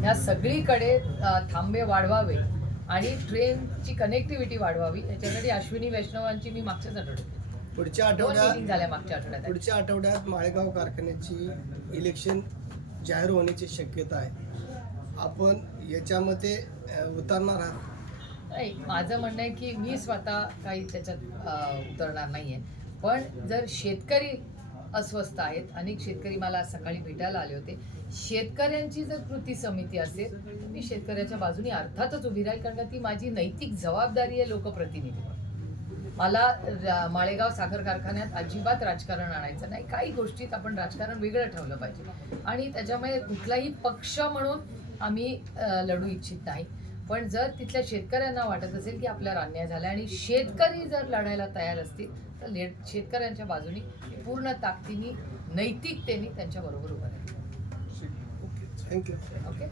ह्या सगळीकडे थांबे वाढवावे आणि ट्रेनची कनेक्टिव्हिटी वाढवावी. याच्यासाठी अश्विनी वैष्णवांची मी मागच्याच आठवड्यात पुढच्या आठवड्यात झाल्या मागच्या आठवड्यात. पुढच्या आठवड्यात माळेगाव कारखान्याची इलेक्शन जाहीर होण्याची शक्यता आहे. आपण याच्यामध्ये उतरणार आहात. नाही माझं म्हणणं आहे की मी स्वतः काही त्याच्यात उतरणार नाही आहे पण जर शेतकरी अस्वस्थ आहेत. अनेक शेतकरी मला आज सकाळी भेटायला आले होते. शेतकऱ्यांची जर कृती समिती असेल तर मी शेतकऱ्याच्या बाजूने अर्थातच उभी राहील कारण का ती माझी नैतिक जबाबदारी आहे लोकप्रतिनिधी मला माळेगाव साखर कारखान्यात अजिबात राजकारण आणायचं नाही. काही गोष्टीत आपण राजकारण वेगळं ठेवलं पाहिजे. आणि त्याच्यामुळे कुठलाही पक्ष म्हणून आम्ही लढू इच्छित नाही. पण जर तिथल्या शेतकऱ्यांना वाटत असेल की आपल्यावर अन्याय झाला आणि शेतकरी जर लढायला तयार असतील तर ले शेतकऱ्यांच्या बाजूनी पूर्ण ताकदीने नैतिकतेने त्यांच्याबरोबर उभं राहील थँक्यू ओके